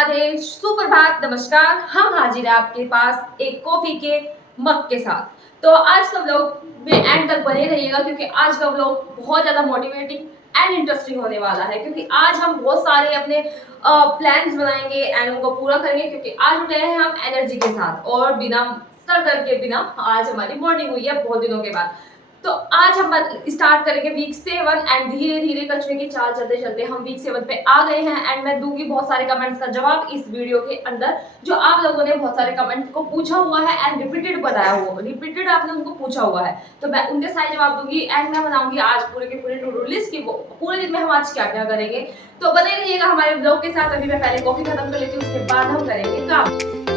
राधे, सुप्रभात, नमस्कार। हम हाजिर हैं आपके पास एक कॉफी के मग के साथ। तो आज का व्लॉग में एंड तक बने रहिएगा क्योंकि आज का व्लॉग बहुत ज़्यादा मोटिवेटिंग एंड इंटरेस्टिंग होने वाला है क्योंकि आज हम बहुत सारे अपने प्लान्स बनाएंगे एंड उनको पूरा करेंगे क्योंकि आज उठे हैं हम एनर्जी के साथ और बिना सर दर्द के बिना। आज हमारी मॉर्निंग हुई है बहुत दिनों के बाद। तो आज हम स्टार्ट करेंगे वीक 7 एंड धीरे धीरे कछुए की चाल चलते चलते हम वीक 7 पे आ गए हैं एंड मैं दूंगी बहुत सारे कमेंट्स का जवाब इस वीडियो के अंदर जो आप लोगों ने बहुत सारे कमेंट को पूछा हुआ है एंड रिपीटेड बताया हुआ रिपीटेड आपने उनको पूछा हुआ है। तो मैं उनके सारे जवाब दूंगी एंड मैं बनाऊंगी आज पूरे के पूरे टू डू लिस्ट की पूरे दिन में हम आज क्या क्या करेंगे। तो बने रहिएगा हमारे ब्लॉग के साथ। अभी मैं पहले कॉफी खत्म कर लेती हूँ उसके बाद हम करेंगे काम।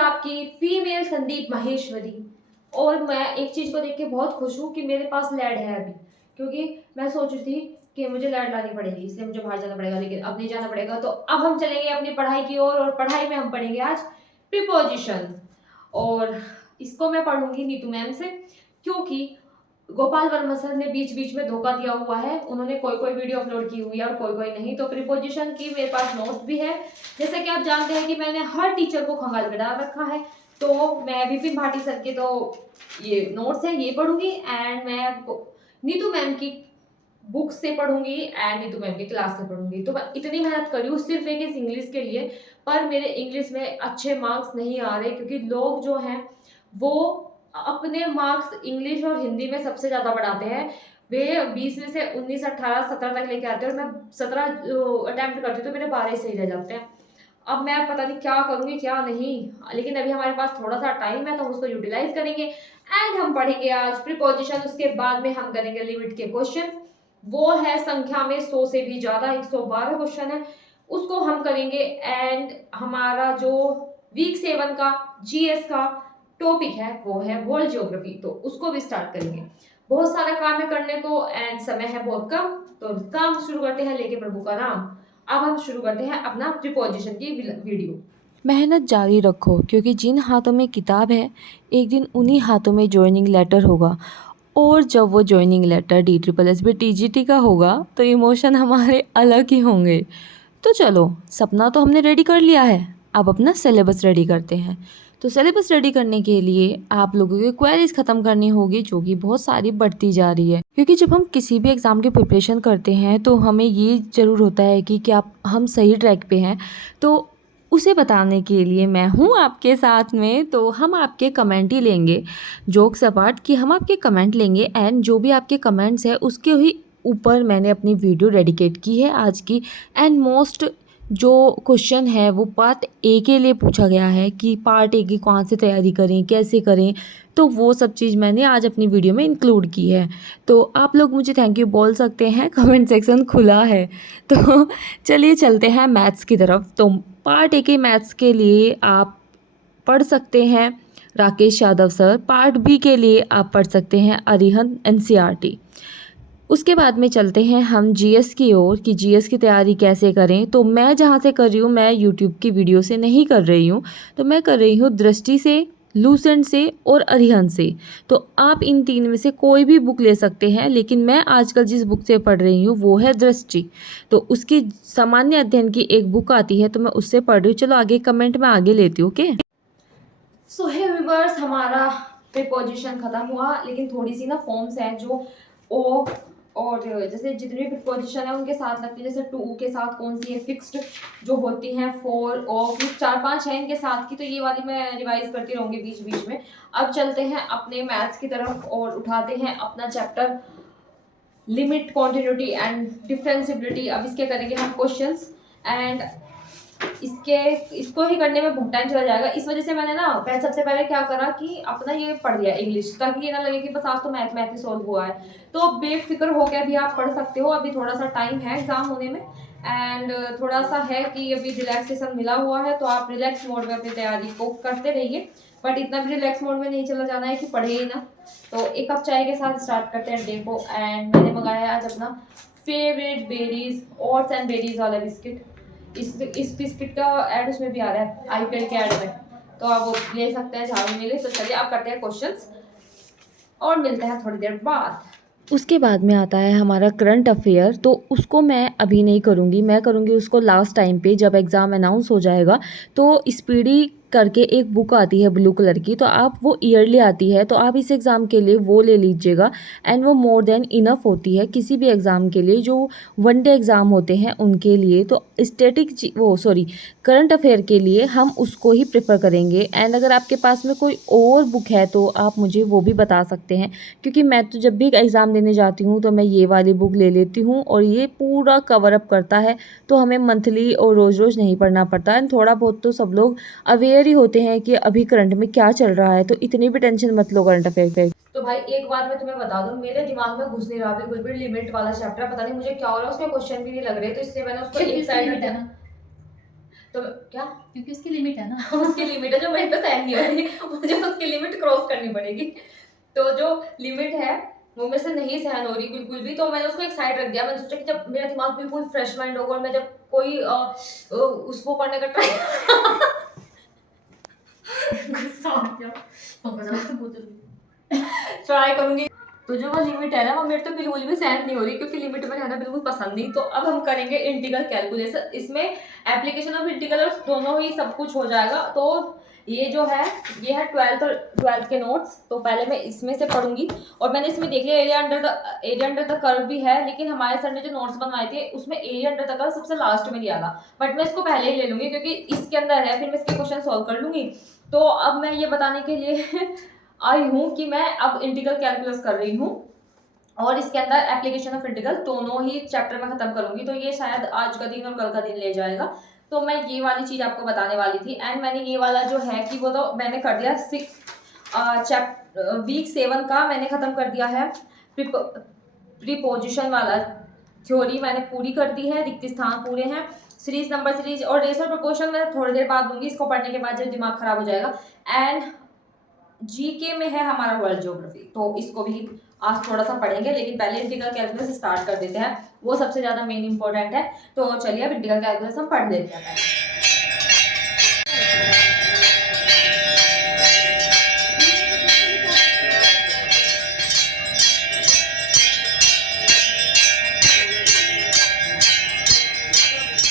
आपकी फीमेल संदीप माहेश्वरी और मैं एक चीज को देख के बहुत खुश हूँ कि मेरे पास लैड है अभी क्योंकि मैं सोच रही थी कि मुझे लैड लानी पड़ेगी इसलिए मुझे बाहर जाना पड़ेगा लेकिन अब नहीं जाना पड़ेगा। तो अब हम चलेंगे अपनी पढ़ाई की ओर और पढ़ाई में हम पढ़ेंगे आज प्रीपोजिशन और इसको मैं पढ़ूंगी नीतू मैम से क्योंकि गोपाल वर्मा सर ने बीच बीच में धोखा दिया हुआ है। उन्होंने कोई कोई वीडियो अपलोड की हुई है और कोई कोई नहीं। तो प्रीपोजिशन की मेरे पास नोट्स भी है। जैसे कि आप जानते हैं कि मैंने हर टीचर को खंगाल में डाल रखा है तो मैं विपिन भाटी सर के तो ये नोट्स है ये पढ़ूंगी एंड मैं नीतू मैम की बुक से पढ़ूंगी एंड नीतू मैम की क्लास से पढ़ूंगी। तो मैं इतनी मेहनत करी हूँ सिर्फ एक इस इंग्लिश के लिए पर मेरे इंग्लिश में अच्छे मार्क्स नहीं आ रहे क्योंकि लोग जो हैं वो अपने मार्क्स इंग्लिश और हिंदी में सबसे ज्यादा बढ़ाते हैं। वे 20 में से 19 18 17 तक लेके आते हैं और मैं 17 अटेम्प्ट करती हूँ तो मेरे 12 सही रह जाते हैं। अब मैं पता नहीं क्या करूंगी क्या नहीं लेकिन अभी हमारे पास थोड़ा सा टाइम है तो हम उसको यूटिलाइज करेंगे एंड हम पढ़ेंगे आज प्रीपोजिशन। उसके बाद में हम करेंगे लिमिट के क्वेश्चन। वो है संख्या में 100 से भी ज्यादा 112 क्वेश्चन है उसको हम करेंगे एंड हमारा जो वीक 7 का जीएस का टॉपिक है वो है वर्ल्ड ज्योग्राफी तो उसको भी स्टार्ट करेंगे। बहुत सारा काम है करने को एंड समय है बहुत कम तो काम शुरू करते हैं लेके प्रभु का नाम। अब हम शुरू करते हैं अपना प्रीपोजिशन की वीडियो। मेहनत जारी रखो क्योंकि जिन हाथों में किताब है एक दिन उन्हीं हाथों में ज्वाइनिंग लेटर होगा और जब वो ज्वाइनिंग लेटर DSSS TGT का होगा तो इमोशन हमारे अलग ही होंगे। तो चलो सपना तो हमने रेडी कर लिया है अब अपना सिलेबस रेडी करते हैं। तो सिलेबस रेडी करने के लिए आप लोगों की क्वेरीज ख़त्म करनी होगी जो कि बहुत सारी बढ़ती जा रही है क्योंकि जब हम किसी भी एग्ज़ाम की प्रिपरेशन करते हैं तो हमें ये ज़रूर होता है कि क्या हम सही ट्रैक पे हैं। तो उसे बताने के लिए मैं हूँ आपके साथ में। तो हम आपके कमेंट ही लेंगे जोक्स अपार्ट कि हम आपके कमेंट लेंगे एंड जो भी आपके कमेंट्स है उसके ही ऊपर मैंने अपनी वीडियो डेडिकेट की है आज की। एंड मोस्ट जो क्वेश्चन है वो पार्ट ए के लिए पूछा गया है कि पार्ट ए की कौन सी तैयारी करें कैसे करें तो वो सब चीज़ मैंने आज अपनी वीडियो में इंक्लूड की है। तो आप लोग मुझे थैंक यू बोल सकते हैं कमेंट सेक्शन खुला है। तो चलिए चलते हैं मैथ्स की तरफ। तो पार्ट ए के मैथ्स के लिए आप पढ़ सकते हैं Rakesh Yadav sir. Part B के लिए आप पढ़ सकते हैं अरिहंत NCERT। उसके बाद में चलते हैं हम जीएस की ओर कि जीएस की तैयारी कैसे करें। तो मैं जहाँ से कर रही हूँ मैं यूट्यूब की वीडियो से नहीं कर रही हूँ तो मैं कर रही हूँ दृष्टि से लूसेंट से और अरिहंत से। तो आप इन तीन में से कोई भी बुक ले सकते हैं लेकिन मैं आजकल जिस बुक से पढ़ रही हूँ वो है दृष्टि। तो उसकी सामान्य अध्ययन की एक बुक आती है तो मैं उससे पढ़ रही हूँ। चलो आगे कमेंट में आगे लेती हूँ। ओके सो हे व्यूअर्स हमारा प्रीपोजिशन खत्म हुआ लेकिन थोड़ी सी ना फॉर्म्स हैं जो ओ और जैसे जितनी भी प्रीपोजिशन है उनके साथ लगती है। जैसे टू के साथ कौन सी है फिक्स्ड जो होती हैं फॉर और फिर 4-5 है इनके साथ की तो ये वाली मैं रिवाइज करती रहूँगी बीच बीच में। अब चलते हैं अपने मैथ्स की तरफ और उठाते हैं अपना chapter limit continuity and differentiability. अब इसके करेंगे हम क्वेश्चंस एंड इसको ही करने में बहुत टाइम चला जाएगा। इस वजह से मैंने ना सबसे पहले क्या करा कि अपना ये पढ़ लिया इंग्लिश ताकि ये ना लगे कि बस आज तो मैथ ही सॉल्व हुआ है। तो बेफिक्र होकर भी आप पढ़ सकते हो। अभी थोड़ा सा टाइम है एग्जाम होने में एंड थोड़ा सा है कि अभी रिलैक्सेशन मिला हुआ है तो आप रिलैक्स मोड में अपनी तैयारी को करते रहिए बट इतना भी रिलैक्स मोड में नहीं चला जाना है कि पढ़े ही ना। तो एक कप चाय के साथ स्टार्ट करते हैं डे को एंड मैंने मंगाया आज अपना favourite berries oats and berries वाला बिस्किट। इस बिस्किट का ऐड उसमें भी आ रहा है, आईपीएल के ऐड में, तो आप वो ले सकते हैं जहाँ भी मिले। तो चलिए आप करते हैं क्वेश्चंस और मिलते हैं थोड़ी देर बाद। उसके बाद में आता है हमारा करंट अफेयर। तो उसको मैं अभी नहीं करूँगी, मैं करूँगी उसको लास्ट टाइम पे जब एग्ज़ाम अनाउंस हो जाएगा। तो स्पीडी करके एक बुक आती है ब्लू कलर की, तो आप वो ईयरली आती है, तो आप इस एग्ज़ाम के लिए वो ले लीजिएगा। एंड वो मोर देन इनफ होती है किसी भी एग्ज़ाम के लिए, जो वन डे एग्ज़ाम होते हैं उनके लिए। तो करंट अफेयर के लिए हम उसको ही प्रेफर करेंगे। एंड अगर आपके पास में कोई और बुक है तो आप मुझे वो भी बता सकते हैं, क्योंकि मैं तो जब भी एग्ज़ाम देने जाती हूँ तो मैं ये वाली बुक ले लेती हूँ और ये पूरा कवर अप करता है, तो हमें मंथली और रोज़ रोज़ नहीं पढ़ना पड़ता। एंड थोड़ा बहुत तो सब लोग अवेयर ही होते हैं कि अभी करंट में क्या चल रहा है, तो इतनी भी टेंशन मत लो करंट अफेयर पे। तो भाई एक बात मैं तुम्हें बता दूं, मेरे दिमाग में घुस नहीं रहा बिल्कुल भी लिमिट वाला चैप्टर, पता नहीं मुझे क्या हो रहा है, उसमें क्वेश्चन भी नहीं लग रहे, तो इसलिए मैंने उसको एक साइड रख दिया। तो क्या, क्योंकि उसकी लिमिट है ना। उसकी लिमिट है जो मेरे पे सहन नहीं हो रही, मुझे उसकी लिमिट क्रॉस करनी पड़ेगी। तो जो लिमिट है वो मेरे से नहीं सहन हो रही बिल्कुल भी, तो मैंने उसको एक साइड रख दिया। मैंने सोचा कि जब मेरा दिमाग बिल्कुल फ्रेश माइंड होगा और मैं जब कोई उसको पढ़ने का ट्राई गुस्सा आ गया, ट्राई करूंगी। तो जो वो लिमिट है ना वो मेरे तो बिल्कुल भी सहन नहीं हो रही, क्योंकि लिमिट में रहना बिल्कुल पसंद नहीं। तो अब हम करेंगे इंटीग्रल कैलकुलेशन, इसमें एप्लीकेशन ऑफ इंटीग्रल दोनों ही सब कुछ हो जाएगा। तो ये जो है ये है 12th के नोट्स। तो पहले मैं इसमें से पढ़ूंगी, और मैंने इसमें देख लिया एरिया अंडर द कर्व भी है, लेकिन हमारे सर ने जो नोट्स बनवाए थे उसमें एरिया अंडर द कर्व सबसे लास्ट में दिया था, बट मैं इसको पहले ही ले लूंगी क्योंकि इसके अंदर है, फिर मैं इसके क्वेश्चन सॉल्व कर लूंगी। तो अब मैं ये बताने के लिए आई हूँ कि मैं अब इंटीग्रल कैलकुलस कर रही हूँ, और इसके अंदर एप्लीकेशन ऑफ इंटीग्रल दोनों ही चैप्टर में खत्म करूंगी। तो ये शायद आज का दिन और कल का दिन ले जाएगा। तो मैं ये वाली चीज आपको बताने वाली थी। एंड मैंने ये वाला जो है कि वो तो मैंने कर दिया वीक 7 का मैंने खत्म कर दिया है। प्रीपोजिशन वाला थ्योरी मैंने पूरी कर दी है, रिक्त स्थान पूरे हैं, सीरीज नंबर सीरीज और रेस और प्रोपोर्शन मैं थोड़ी देर बाद दूंगी, इसको पढ़ने के बाद जब दिमाग खराब हो जाएगा। एंड जीके में है हमारा वर्ल्ड ज्योग्राफी, तो इसको भी आज थोड़ा सा पढ़ेंगे, लेकिन पहले इंटीग्रल कैलकुलस स्टार्ट कर देते हैं, वो सबसे ज्यादा मेन इंपॉर्टेंट है। तो चलिए अब इंटीग्रल कैलकुलस हम पढ़ लेते हैं।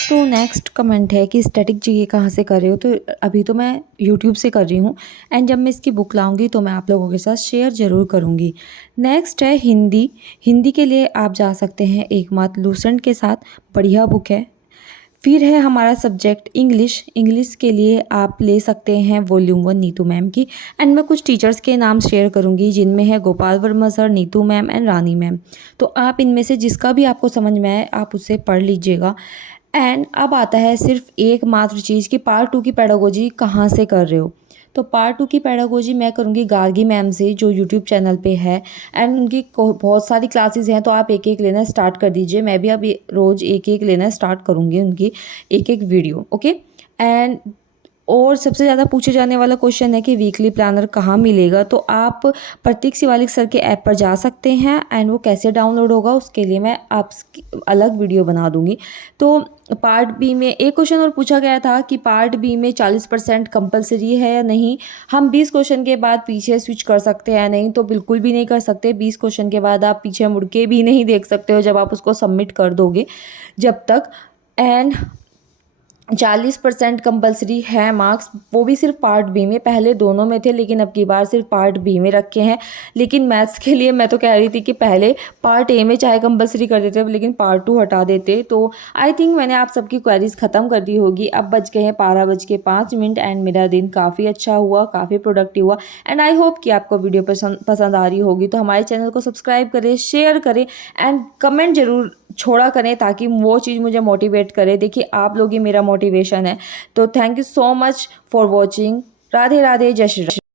तो नेक्स्ट कमेंट है कि स्टैटिक जीके कहाँ से कर रहे हो। तो अभी तो मैं यूट्यूब से कर रही हूँ, एंड जब मैं इसकी बुक लाऊंगी तो मैं आप लोगों के साथ शेयर ज़रूर करूँगी। नेक्स्ट है हिंदी। हिंदी के लिए आप जा सकते हैं एकमात्र लूसेंट के साथ, बढ़िया बुक है। फिर है हमारा सब्जेक्ट इंग्लिश। इंग्लिश के लिए आप ले सकते हैं वॉल्यूम 1 नीतू मैम की। एंड मैं कुछ टीचर्स के नाम शेयर करूंगी जिनमें है Gopal Verma sir, Neetu ma'am and Rani ma'am. तो आप इनमें से जिसका भी आपको समझ में आए आप उससे पढ़ लीजिएगा। एंड अब आता है सिर्फ एकमात्र चीज़ कि पार्ट 2 की पेडागोजी कहाँ से कर रहे हो। तो पार्ट 2 की पेडागोजी मैं करूँगी गार्गी मैम से, जो यूट्यूब चैनल पे है। एंड उनकी बहुत सारी क्लासेस हैं, तो आप एक एक लेना स्टार्ट कर दीजिए। मैं भी अब रोज़ एक एक लेना स्टार्ट करूँगी उनकी एक एक वीडियो, ओके। एंड और सबसे ज़्यादा पूछे जाने वाला क्वेश्चन है कि वीकली प्लानर कहाँ मिलेगा। तो आप प्रतीक शिवालिक सर के ऐप पर जा सकते हैं, एंड वो कैसे डाउनलोड होगा उसके लिए मैं आपकी अलग वीडियो बना दूँगी। तो पार्ट बी में एक क्वेश्चन और पूछा गया था कि पार्ट बी में 40% कंपलसरी है या नहीं। हम 20 क्वेश्चन के बाद पीछे स्विच कर सकते हैं या नहीं, तो बिल्कुल भी नहीं कर सकते। 20 क्वेश्चन के बाद आप पीछे मुड़ के भी नहीं देख सकते हो जब आप उसको सबमिट कर दोगे जब तक। एंड 40% कंपलसरी है मार्क्स, वो भी सिर्फ पार्ट बी में। पहले दोनों में थे लेकिन अब की बार सिर्फ पार्ट बी में रखे हैं। लेकिन मैथ्स के लिए मैं तो कह रही थी कि पहले पार्ट ए में चाहे कंपलसरी कर देते लेकिन पार्ट 2 हटा देते। तो आई थिंक मैंने आप सबकी क्वेरीज ख़त्म कर दी होगी। अब बज गए हैं 12:05। एंड मेरा दिन काफ़ी अच्छा हुआ, काफ़ी प्रोडक्टिव हुआ। एंड आई होप कि आपको वीडियो पसंद आ रही होगी। तो हमारे चैनल को सब्सक्राइब करें, शेयर करें एंड कमेंट ज़रूर छोड़ा करें, ताकि वो चीज़ मुझे मोटिवेट करे। देखिए आप लोग ही मेरा मोटिवेशन है। तो thank you so much for watching. Radhe Radhe, जय श्री राम।